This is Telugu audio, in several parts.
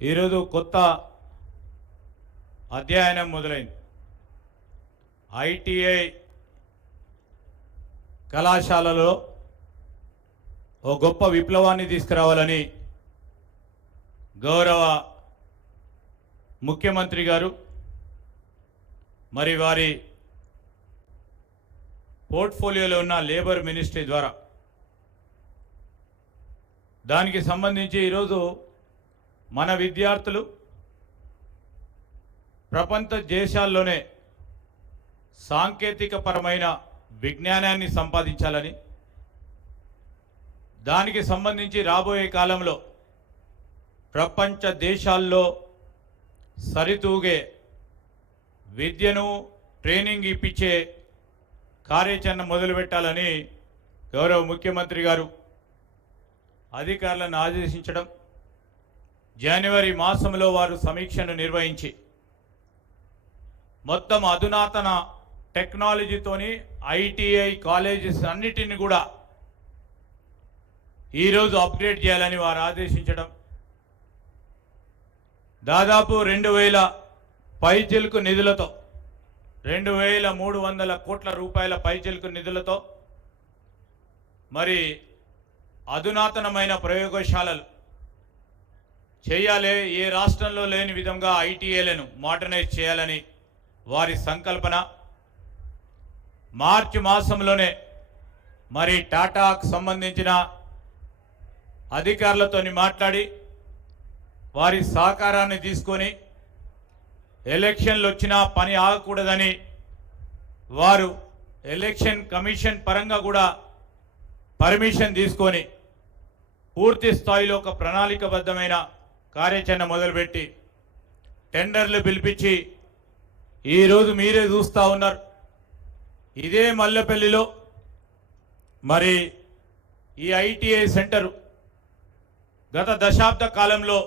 ఈరోజు కొత్త అధ్యయనం మొదలైంది. ఐటీఐ కళాశాలలో ఓ గొప్ప విప్లవాన్ని తీసుకురావాలని గౌరవ ముఖ్యమంత్రి గారు మరి వారి పోర్ట్ఫోలియోలో ఉన్న లేబర్ మినిస్ట్రీ ద్వారా దానికి సంబంధించి ఈరోజు మన విద్యార్థులు ప్రపంచ దేశాల్లోనే సాంకేతికపరమైన విజ్ఞానాన్ని సంపాదించాలని, దానికి సంబంధించి రాబోయే కాలంలో ప్రపంచ దేశాల్లో సరితూగే విద్యను ట్రైనింగ్ ఇప్పించే కార్యాచరణ మొదలుపెట్టాలని గౌరవ ముఖ్యమంత్రి గారు అధికారులను ఆదేశించడం, జనవరి మాసంలో వారు సమీక్షను నిర్వహించి మొత్తం అధునాతన టెక్నాలజీతోని ఐటీఐ కాలేజెస్ అన్నిటిని కూడా ఈరోజు అప్గ్రేడ్ చేయాలని వారు ఆదేశించడం, దాదాపు 2000 పైచిలుకు నిధులతో 2300 కోట్ల రూపాయల పైచిలుకు నిధులతో మరి అధునాతనమైన ప్రయోగశాలలు చేయాలి, ఏ రాష్ట్రంలో లేని విధంగా ఐటీఐలను మోడర్నైజ్ చేయాలని వారి సంకల్పన. మార్చి మాసంలోనే మరి టాటాకు సంబంధించిన అధికారులతో మాట్లాడి వారి సహకారాన్ని తీసుకొని ఎలక్షన్లు వచ్చినా పని ఆగకూడదని వారు ఎలక్షన్ కమిషన్ పరంగా కూడా పర్మిషన్ తీసుకొని పూర్తి స్థాయిలో ఒక ప్రణాళికబద్ధమైన కార్యాచరణ మొదలుపెట్టి టెండర్లు పిలిపించి ఈరోజు మీరే చూస్తూ ఉన్నారు. ఇదే మల్లెపల్లిలో మరి ఈ ఐటీఐ సెంటరు గత దశాబ్ద కాలంలో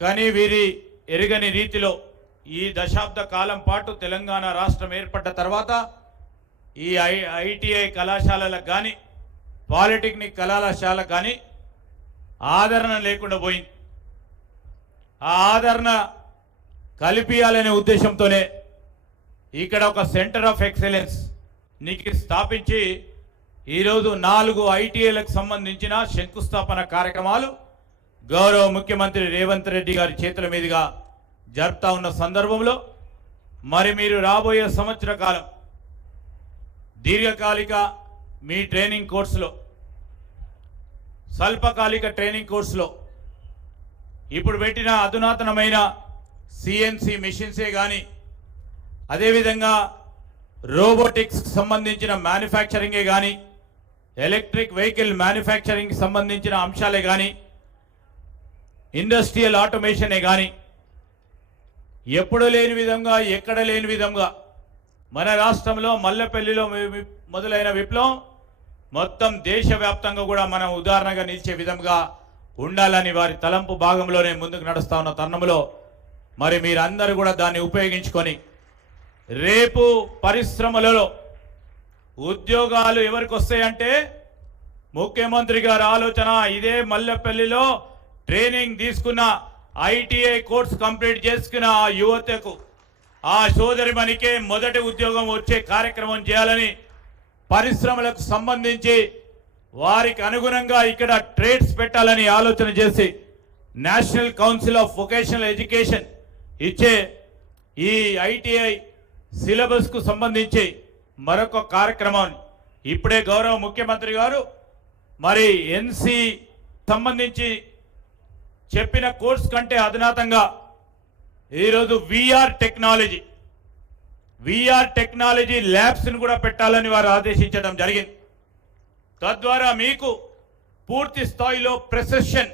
కానీ వీరి ఎరుగని రీతిలో ఈ దశాబ్ద కాలం పాటు తెలంగాణ రాష్ట్రం ఏర్పడ్డ తర్వాత ఈ ఐటీఐ కళాశాలలకు కానీ పాలిటెక్నిక్ కళాశాలకు కానీ ఆదరణ లేకుండా పోయింది. ఆ ఆదరణ కల్పియాలనే ఉద్దేశంతోనే ఇక్కడ ఒక సెంటర్ ఆఫ్ ఎక్సలెన్స్ నీకు స్థాపించి ఈరోజు 4 ఐటీఐలకు సంబంధించిన శంకుస్థాపన కార్యక్రమాలు గౌరవ ముఖ్యమంత్రి రేవంత్ రెడ్డి గారి చేతుల మీదుగా జరుపుతా ఉన్న సందర్భంలో మరి మీరు రాబోయే సంవత్సర కాలం దీర్ఘకాలిక మీ ట్రైనింగ్ కోర్సులో, స్వల్పకాలిక ట్రైనింగ్ కోర్సులో ఇప్పుడు పెట్టిన అధునాతనమైన సిఎన్సి మిషన్సే కానీ, అదేవిధంగా రోబోటిక్స్ సంబంధించిన మ్యానుఫ్యాక్చరింగే కానీ, ఎలక్ట్రిక్ వెహికల్ మ్యానుఫ్యాక్చరింగ్ సంబంధించిన అంశాలే కానీ, ఇండస్ట్రియల్ ఆటోమేషనే కానీ ఎప్పుడు లేని విధంగా ఎక్కడ లేని విధంగా మన రాష్ట్రంలో మల్లెపల్లిలో మొదలైన విప్లవం మొత్తం దేశవ్యాప్తంగా కూడా మనం ఉదాహరణగా నిలిచే విధంగా ఉండాలని వారి తలంపు భాగంలోనే ముందుకు నడుస్తా ఉన్న తరుణంలో మరి మీరందరూ కూడా దాన్ని ఉపయోగించుకొని రేపు పరిశ్రమలలో ఉద్యోగాలు ఎవరికి వస్తాయంటే ముఖ్యమంత్రి గారి ఆలోచన ఇదే మల్లెపల్లిలో ట్రైనింగ్ తీసుకున్న ఐటీఐ కోర్స్ కంప్లీట్ చేసుకున్న ఆ యువతకు, ఆ సోదరిమణికే మొదటి ఉద్యోగం వచ్చే కార్యక్రమం చేయాలని పరిశ్రమలకు సంబంధించి వారికి అనుగుణంగా ఇక్కడ ట్రేడ్స్ పెట్టాలని ఆలోచన చేసి national council of vocational education ఇచ్చే ఈ ఐటీఐ సిలబస్కు సంబంధించి మరొక కార్యక్రమం ఇప్పుడే గౌరవ ముఖ్యమంత్రి గారు మరి ఎన్సి సంబంధించి చెప్పిన కోర్స్ కంటే అధునాతంగా ఈరోజు విఆర్ టెక్నాలజీ ల్యాబ్స్ని కూడా పెట్టాలని వారు ఆదేశించడం జరిగింది. తద్వారా మీకు పూర్తి స్థాయిలో ప్రెసిషన్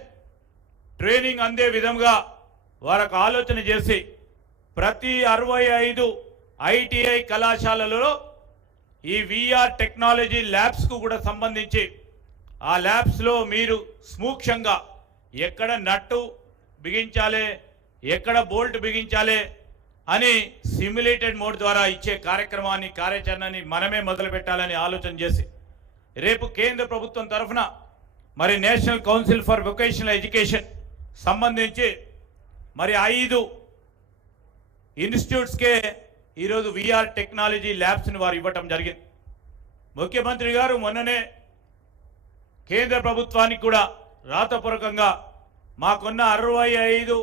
ట్రైనింగ్ అందే విధంగా వారికి ఆలోచన చేసి ప్రతి 65 ఐటీఐ కళాశాలలలో ఈ విఆర్ టెక్నాలజీ ల్యాబ్స్కు కూడా సంబంధించి ఆ ల్యాబ్స్లో మీరు సూక్ష్మంగా ఎక్కడ నట్టు బిగించాలి, ఎక్కడ బోల్ట్ బిగించాలి అని సిమ్యులేటెడ్ మోడ్ ద్వారా ఇచ్చే కార్యాచరణని మనమే మొదలు పెట్టాలని ఆలోచన చేసి రేపు కేంద్ర ప్రభుత్వం తరఫున మరి national council for vocational education సంబంధించి మరి 5 ఇన్స్టిట్యూట్స్కే ఈరోజు విఆర్ టెక్నాలజీ ల్యాబ్స్ని వారు ఇవ్వటం జరిగింది. ముఖ్యమంత్రి గారు మొన్ననే కేంద్ర ప్రభుత్వానికి కూడా రాతపూర్వకంగా మాకున్న 65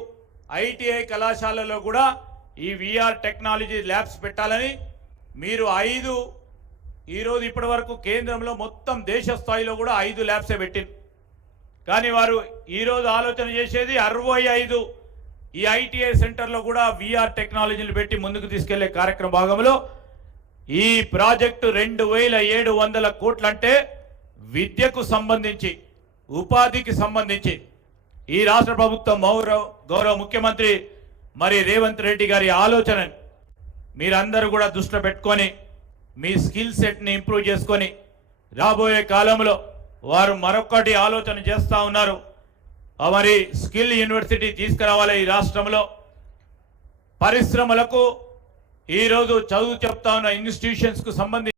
ఐటీఐ కళాశాలలో కూడా ఈ విఆర్ టెక్నాలజీ ల్యాబ్స్ పెట్టాలని, మీరు 5 ఈరోజు ఇప్పటి వరకు కేంద్రంలో మొత్తం దేశ స్థాయిలో కూడా 5 ల్యాబ్సే పెట్టింది. కానీ వారు ఈరోజు ఆలోచన చేసేది 65 ఈ ఐటీఐ సెంటర్లో కూడా విఆర్ టెక్నాలజీలు పెట్టి ముందుకు తీసుకెళ్లే కార్యక్రమ భాగంలో ఈ ప్రాజెక్టు 2700 కోట్లు అంటే విద్యకు సంబంధించి, ఉపాధికి సంబంధించి ఈ రాష్ట్ర ప్రభుత్వం గౌరవ ముఖ్యమంత్రి మరి రేవంత్ రెడ్డి గారి ఆలోచన మీరందరూ కూడా దృష్టిలో పెట్టుకొని మీ స్కిల్ సెట్ని ఇంప్రూవ్ చేసుకొని రాబోయే కాలంలో వారు మరొకటి ఆలోచన చేస్తూ ఉన్నారు. మరి స్కిల్ యూనివర్సిటీ తీసుకురావాలి ఈ రాష్ట్రంలో. పరిశ్రమలకు ఈరోజు చదువు చెప్తా ఉన్న ఇన్స్టిట్యూషన్స్కు సంబంధించి